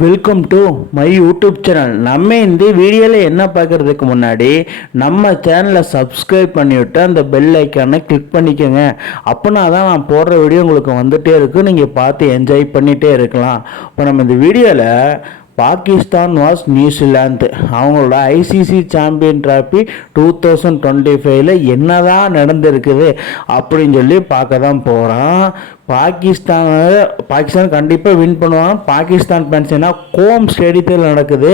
Welcome to my YouTube channel. நம்ம இந்த வீடியோவில் என்ன பார்க்குறதுக்கு முன்னாடி நம்ம சேனலை சப்ஸ்கிரைப் பண்ணிவிட்டு அந்த பெல் ஐக்கானை கிளிக் பண்ணிக்கோங்க. அப்போனா தான் நான் போடுற வீடியோ உங்களுக்கு வந்துகிட்டே இருக்கும், நீங்கள் பார்த்து என்ஜாய் பண்ணிகிட்டே இருக்கலாம். இப்போ நம்ம இந்த வீடியோவில் பாகிஸ்தான் வாஸ் நியூசிலாந்து அவங்களோட ஐசிசி சாம்பியன் டிராஃபி 2025 என்னதான் நடந்திருக்குது அப்படின்னு சொல்லி பார்க்க தான் போகிறோம். பாகிஸ்தான் கண்டிப்பாக வின் பண்ணுவாங்க. பாகிஸ்தான் ஃபேன்ஸ்னா கோம் ஸ்டேடியத்தில் நடக்குது,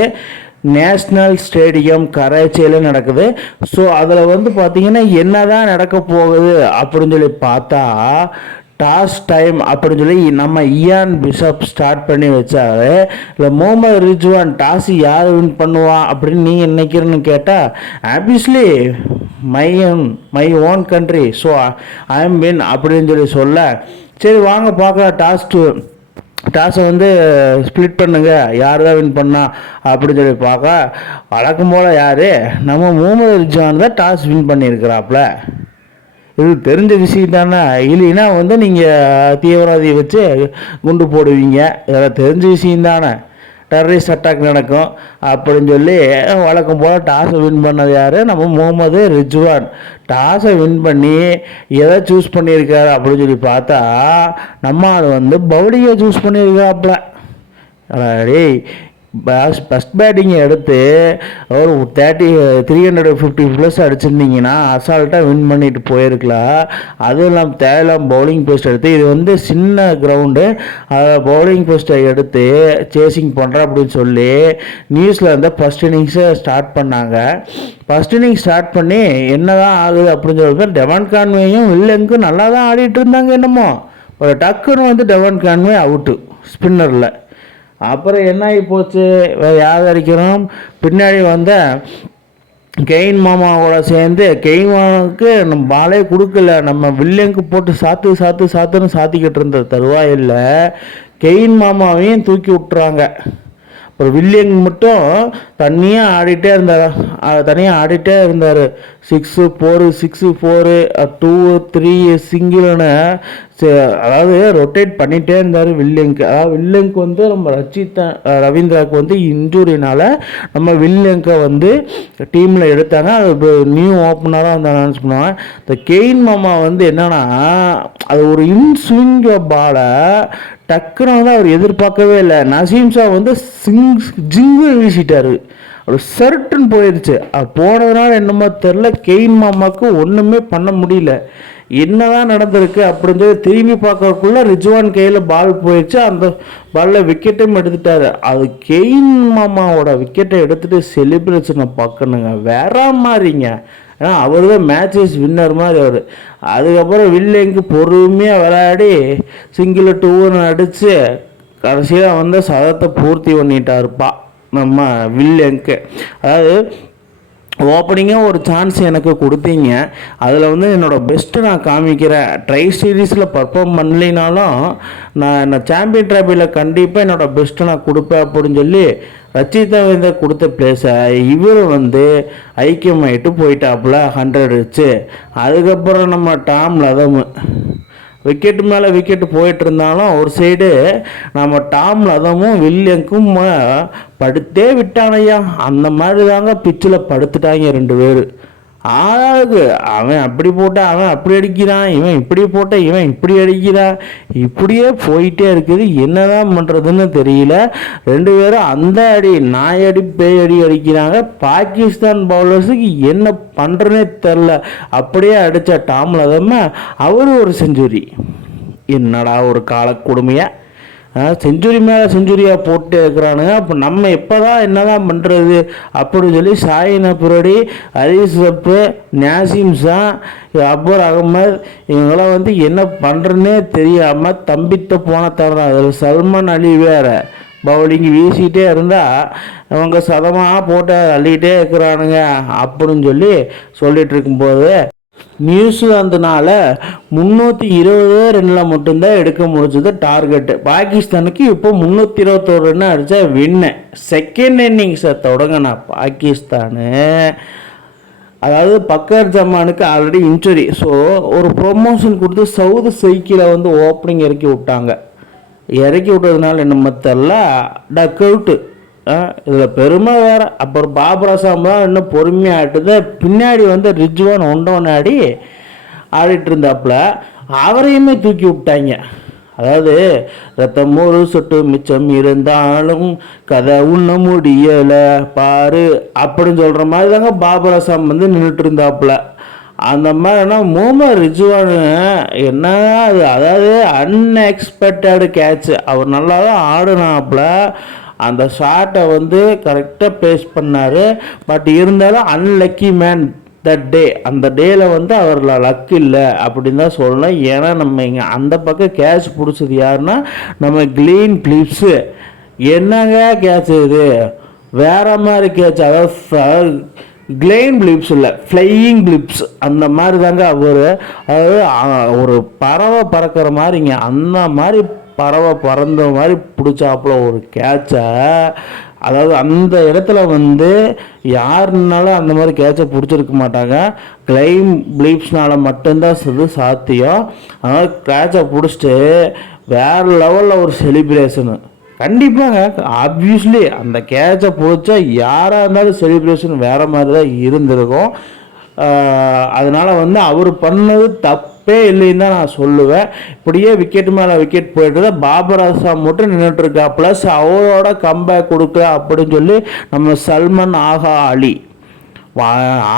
நேஷ்னல் ஸ்டேடியம் கராச்சியில் நடக்குது. ஸோ அதில் வந்து பார்த்திங்கன்னா என்ன தான் நடக்க போகுது அப்படின்னு சொல்லி பார்த்தா டாஸ் டைம் அப்படின்னு சொல்லி நம்ம இயான் பிஷப் ஸ்டார்ட் பண்ணி வச்சாரு. இல்லை முகமது ரிஜ்வான் டாஸ் யார் வின் பண்ணுவான் அப்படின்னு நீங்கள் நினைக்கிறேன்னு கேட்டால் obviously my own country, so I am win அப்படின்னு சொல்ல சரி வாங்க பார்க்கலாம். டாஸை வந்து ஸ்ப்ளிட் பண்ணுங்க, யார் தான் வின் பண்ணா அப்படின்னு சொல்லி பார்க்க வழக்கம் போல் யார் நம்ம முகமது ரிஜ்வான் தான் டாஸ் வின் பண்ணியிருக்கிறாப்புல. இது தெரிஞ்ச விஷயம் தானே, இல்லைன்னா வந்து நீங்கள் தீவிரவாதியை வச்சு குண்டு போடுவீங்க. இதெல்லாம் தெரிஞ்ச விஷயம் தானே, டெரரிஸ்ட் அட்டாக் நடக்கும் அப்படின்னு சொல்லி வழக்கம் போல் டாஸை வின் பண்ணது யார் நம்ம முகமது ரிஜ்வான். டாஸை வின் பண்ணி எதை சூஸ் பண்ணியிருக்காரு அப்படின்னு சொல்லி பார்த்தா நம்ம அது வந்து பவுலிங்கை சூஸ் பண்ணியிருக்காப்புல. டேய் ஃபஸ்ட் பேட்டிங்கை எடுத்து ஒரு 350 ப்ளஸ் அடிச்சிருந்தீங்கன்னா அசால்ட்டாக வின் பண்ணிட்டு போயிருக்கலாம். அதுவும் இல்லாமல் தேவையில்லாம பவுலிங் போஸ்ட் எடுத்து, இது வந்து சின்ன கிரவுண்டு, அதை பவுலிங் போஸ்ட்டை எடுத்து சேசிங் பண்ணுறேன் அப்படின்னு சொல்லி நியூஸில் வந்து ஃபஸ்ட் இன்னிங்ஸை ஸ்டார்ட் பண்ணாங்க. ஃபஸ்ட் இன்னிங்ஸ் ஸ்டார்ட் பண்ணி என்ன தான் ஆகுது அப்படின்னு சொல்லிட்டு டெவான் கான்வேயும் வில்லனுக்கும் நல்லா தான் ஆடிட்டு இருந்தாங்க. என்னமோ ஒரு டக்குன்னு வந்து டெவான் கான்வே அவுட்டு ஸ்பின்னரில். அப்புறம் என்ன ஆகி போச்சு, யார் அடிக்கிறோம் பின்னாடி வந்த கெயின் மாமாவோட சேர்ந்து கெயின் மாமாவுக்கு நம்ம பாலே கொடுக்கல, நம்ம வில்லியனுக்கு போட்டு சாத்துன்னு சாத்திக்கிட்டு இருந்த தருவாயில் கெயின் மாமாவையும் தூக்கி விட்டுறாங்க. அப்புறம் வில்லியன் மட்டும் தனியாக ஆடிட்டே இருந்தார். 6-4 6-4 2-3 சிங்கிள்னு, அதாவது ரொட்டேட் பண்ணிகிட்டே இருந்தார் வில்லியனுக்கு. அதாவது வில்லியனுக்கு வந்து நம்ம ரவீந்திராவுக்கு வந்து இன்ஜூரினால் நம்ம வில்லியனுக்கை வந்து டீமில் எடுத்தாங்க. அது நியூ ஓப்பனராக வந்து அனௌன்ஸ் பண்ணுவாங்க. இந்த கெயின் மாமா வந்து என்னன்னா, அது ஒரு இன்ஸ்விங் பாலை டக்குன்னு வந்து அவர் எதிர்பார்க்கவே இல்லை. நசீம் ஷா வந்து ஜிங்கு வீசிட்டாரு, ஒரு சர்ட்டுன்னு போயிடுச்சு. போனதுனால என்னமோ தெரில, கெயின் மாமாவுக்கு ஒன்றுமே பண்ண முடியல. என்னதான் நடந்திருக்கு அப்படின்னு சொல்லி திரும்பி பார்க்கறதுக்குள்ள ரிஜ்வான் கையில் பால் போயிடுச்சு. அந்த பாலில் விக்கெட்டும் எடுத்துட்டாரு. அது கெயின் மாமாவோட விக்கெட்டை எடுத்துகிட்டு செலிப்ரேஷனை பார்க்கணுங்க, வேற மாதிரிங்க. ஏன்னா அவர் தான் மேட்சஸ் வின்னர் மாதிரி அவர். அதுக்கப்புறம் வில்லியனுக்கு பொறுமையாக விளையாடி சிங்கிள் 2 அடித்து கடைசியாக வந்து சதத்தை பூர்த்தி பண்ணிட்டாருப்பா நம்ம வில்லியனுக்கு. அதாவது ஓப்பனிங்காக ஒரு சான்ஸ் எனக்கு கொடுத்தீங்க, அதில் வந்து என்னோடய பெஸ்ட்டு நான் காமிக்கிறேன். ட்ரை சீரீஸில் பர்ஃபார்ம் பண்ணலினாலும் நான் சாம்பியன் டிராஃபியில் கண்டிப்பாக என்னோடய பெஸ்ட்டு நான் கொடுப்பேன் அப்படின்னு சொல்லி ரச்சிதா வந்து கொடுத்த பிளேஸை இவர் வந்து ஐக்கியமாயிட்டு போயிட்டாப்புல 100 அடிச்சு. அதுக்கப்புறம் நம்ம டாம் லதம் விக்கெட்டு மேலே விக்கெட்டு போயிட்டு இருந்தாலும் ஒரு சைடு நம்ம டாம் லதமும் வில்லியனுக்கும் படுத்தே விட்டானையா. அந்த மாதிரி தாங்க பிச்சில் படுத்துட்டாங்க 2 பேர். ஆளாளுக்கு அவன் அப்படி போட்டால் அவன் அப்படி அடிக்கிறான், இவன் இப்படி போட்டால் இவன் இப்படி அடிக்கிறான், இப்படியே போயிட்டே இருக்குது. என்னதான் பண்ணுறதுன்னு தெரியல. 2 பேரும் அந்த அடி நாய் அடி பேய் அடி அடிக்கிறாங்க. பாகிஸ்தான் பவுலர்ஸுக்கு என்ன பண்ணுறனே தெரில. அப்படியே அடித்த டாம் லதம் அவர் ஒரு செஞ்சுரி. என்னடா ஒரு கால கொடுமையாக செஞ்சுரி மேலே செஞ்சுரியாக போட்டு இருக்கிறானுங்க. அப்போ நம்ம எப்போ தான் என்ன தான் பண்ணுறது அப்படின்னு சொல்லி ஷாஹின் அப்ரிடி, அரிசப்பு, நாசிம் ஷா, அக்பர் அகமது இவங்களாம் வந்து என்ன பண்ணுறதுனே தெரியாமல் தம்பித்த போன தவிர அதில் சல்மான் அலி வேறு பவுலிங் வீசிகிட்டே இருந்தால் அவங்க சதமாக போட்டு அள்ளிக்கிட்டே இருக்கிறானுங்க அப்படின்னு சொல்லிட்டு இருக்கும்போது நியூசிலாந்துனால 320 ரன்னில் மட்டும்தான் எடுக்க முடிஞ்சது டார்கெட்டு. பாகிஸ்தானுக்கு இப்போ 321 ரன் அடித்தா வின்னு. செகண்ட் இன்னிங்ஸை தொடங்கினா பாகிஸ்தானு, அதாவது பக்கர் ஜமானுக்கு ஆல்ரெடி இன்ஜுரி. ஸோ ஒரு ப்ரொமோஷன் கொடுத்து சவுத் சைக்கிளை வந்து ஓப்பனிங் இறக்கி விட்டாங்க. இறக்கி விட்டதுனால என்னமோ தெரில டக் அவுட்டு. இதில் பெருமை வேறு. அப்புறம் பாபர் அசாம் தான் இன்னும் பொறுமையாக ஆட்டுது. பின்னாடி வந்து ரிஜ்வான் ஒன்றொன்னாடி ஆடிட்டு இருந்தாப்புல, அவரையுமே தூக்கி விட்டாங்க. அதாவது ரத்தம் ஒரு சொட்டு மிச்சம் இருந்தாலும் கதை உண்ண முடியலை பாரு அப்படின்னு சொல்கிற மாதிரி தாங்க பாபர் அசாம் வந்து நின்றுட்டு இருந்தாப்புல. அந்த மாதிரினா முகமது ரிஜ்வானு என்ன அது, அதாவது அன்எக்ஸ்பெக்டடு கேட்ச். அவர் நல்லா தான் ஆடுனாப்புல, அந்த ஷாட்டை வந்து கரெக்டாக பேஸ் பண்ணார். பட் இருந்தாலும் அன்லக்கி மேன் தட் டே. அந்த டேயில் வந்து அவர் லக் இல்லை அப்படின்னு தான் சொல்லலாம். ஏன்னா நம்ம இங்கே அந்த பக்கம் கேட்ச் பிடிச்சது யாருன்னா நம்ம கிளீன் பிலிப்ஸு. என்னங்க கேட்ச் இது, வேறு மாதிரி கேட்ச். அதாவது கிளெயின் பிலிப்ஸ் இல்லை, ஃப்ளையிங் பிலிப்ஸ் அந்த மாதிரி தாங்க அவர். அதாவது ஒரு பறவை பறக்கிற மாதிரிங்க, அந்த மாதிரி பறவை பறந்த மாதிரி பிடிச்சாப்புல ஒரு கேட்சை. அதாவது அந்த இடத்துல வந்து யாருனாலும் அந்த மாதிரி கேட்சை பிடிச்சிருக்க மாட்டாங்க. கிளைம் பிலீப்ஸ்னால மட்டும்தான் இது சாத்தியம். அதனால் கேட்சை பிடிச்சிட்டு வேறு லெவலில் ஒரு செலிப்ரேஷனு கண்டிப்பாங்க. ஆப்வியஸ்லி அந்த கேட்சை பிடிச்சா யாராக இருந்தாலும் செலிப்ரேஷன் வேறு மாதிரி தான் இருந்திருக்கும். அதனால் வந்து அவர் பண்ணது தப்பே இல்லைன்னு தான் நான் சொல்லுவேன். இப்படியே விக்கெட் மேலே விக்கெட் போயிட்டு தான் பாபர் அசாம் மட்டும் நின்றுட்டுருக்கா. ப்ளஸ் அவரோட கம்பேக் கொடுக்கல அப்படின்னு சொல்லி நம்ம சல்மான் ஆகா அலி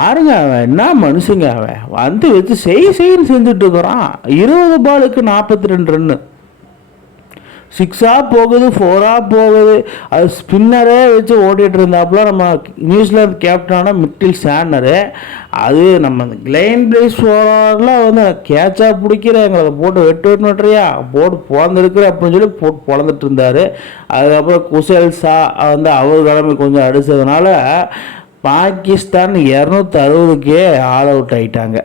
ஆறுங்க. அவன் என்ன மனுஷங்க, அவன் வந்து வச்சு செய்ன்னு செஞ்சுட்டு இருக்கிறான். 20 பாலுக்கு 42 ரன்னு. 6ஆக போகுது, 4ஆக போகுது. அது ஸ்பின்னரே வச்சு ஓடிட்டு இருந்தாப்புல நம்ம நியூசிலாந்து கேப்டனான மிட்டில் சாண்டரு. அது நம்ம கிளைன் பிளேஸ் ஓவரில் வந்து கேட்சாக பிடிக்கிற எங்களை போட்டு வெட்டுறியா போட்டு பொழந்துருக்குற அப்படின்னு சொல்லி போட்டு பொழந்துட்டு இருந்தார். அதுக்கப்புறம் குசேல் ஷா வந்து அவர் கிளம்பி கொஞ்சம் அடித்ததுனால பாகிஸ்தான் 260க்கே ஆல் அவுட் ஆகிட்டாங்க.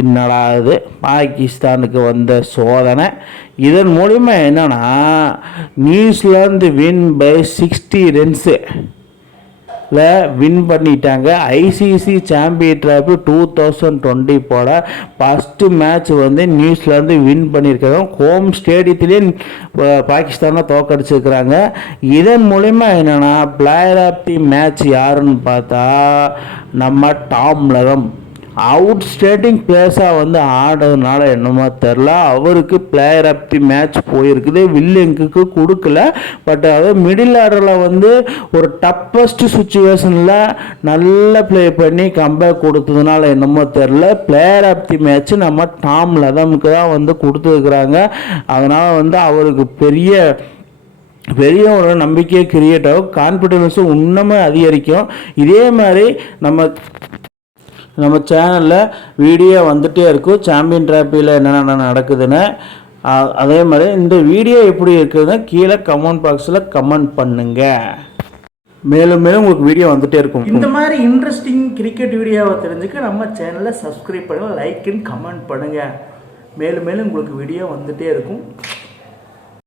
என்னடா இது பாகிஸ்தானுக்கு வந்த சோதனை. இதன் மூலிமா என்னன்னா New Zealand win by 60 runs win பண்ணிட்டாங்க. ஐசிசி சாம்பியன் டிராஃபி 2020 போட ஃபஸ்ட்டு மேட்ச் வந்து நியூசிலாந்து வின் பண்ணியிருக்காங்க. ஹோம் ஸ்டேடியத்திலே பாகிஸ்தானை தோக்கடிச்சிருக்கிறாங்க. இதன் மூலிமா என்னென்னா பிளேயர் ஆஃப் தி மேட்ச் யாருன்னு பார்த்தா நம்ம டாம் லதம் அவுட்ஸ்டேண்டிங் பிளேயர்ஸாக வந்து ஆடுறதுனால என்னமோ தெரில அவருக்கு பிளேயர் ஆஃப் தி மேட்ச் போயிருக்குது. வில்லியங்குக்கு கொடுக்கல. பட் அது மிடில் ஆர்டரில் வந்து ஒரு டஃப்பஸ்ட் சுச்சுவேஷனில் நல்லா ப்ளே பண்ணி கம்பேக் கொடுத்ததுனால என்னமோ தெரில பிளேயர் ஆஃப் தி மேட்ச் நம்ம டாம் லதமுக்கு தான் வந்து கொடுத்துருக்குறாங்க. அதனால் வந்து அவருக்கு பெரிய ஒரு நம்பிக்கையை கிரியேட் ஆகும், கான்ஃபிடென்ஸும் இன்னுமே அதிகரிக்கும். இதே மாதிரி நம்ம சேனலில் வீடியோ வந்துகிட்டே இருக்கும் சாம்பியன் டிராஃபியில் என்னென்ன நடக்குதுன்னு. அதே மாதிரி இந்த வீடியோ எப்படி இருக்குதுன்னு கீழே கமெண்ட் பாக்ஸில் கமெண்ட் பண்ணுங்கள். மேலும் உங்களுக்கு வீடியோ வந்துகிட்டே இருக்கும். இந்த மாதிரி இன்ட்ரெஸ்டிங் கிரிக்கெட் வீடியோவை தெரிஞ்சுக்க நம்ம சேனலை சப்ஸ்கிரைப் பண்ணுங்கள், லைக் அண்ட் கமெண்ட் பண்ணுங்கள். மேலும் உங்களுக்கு வீடியோ வந்துகிட்டே இருக்கும்.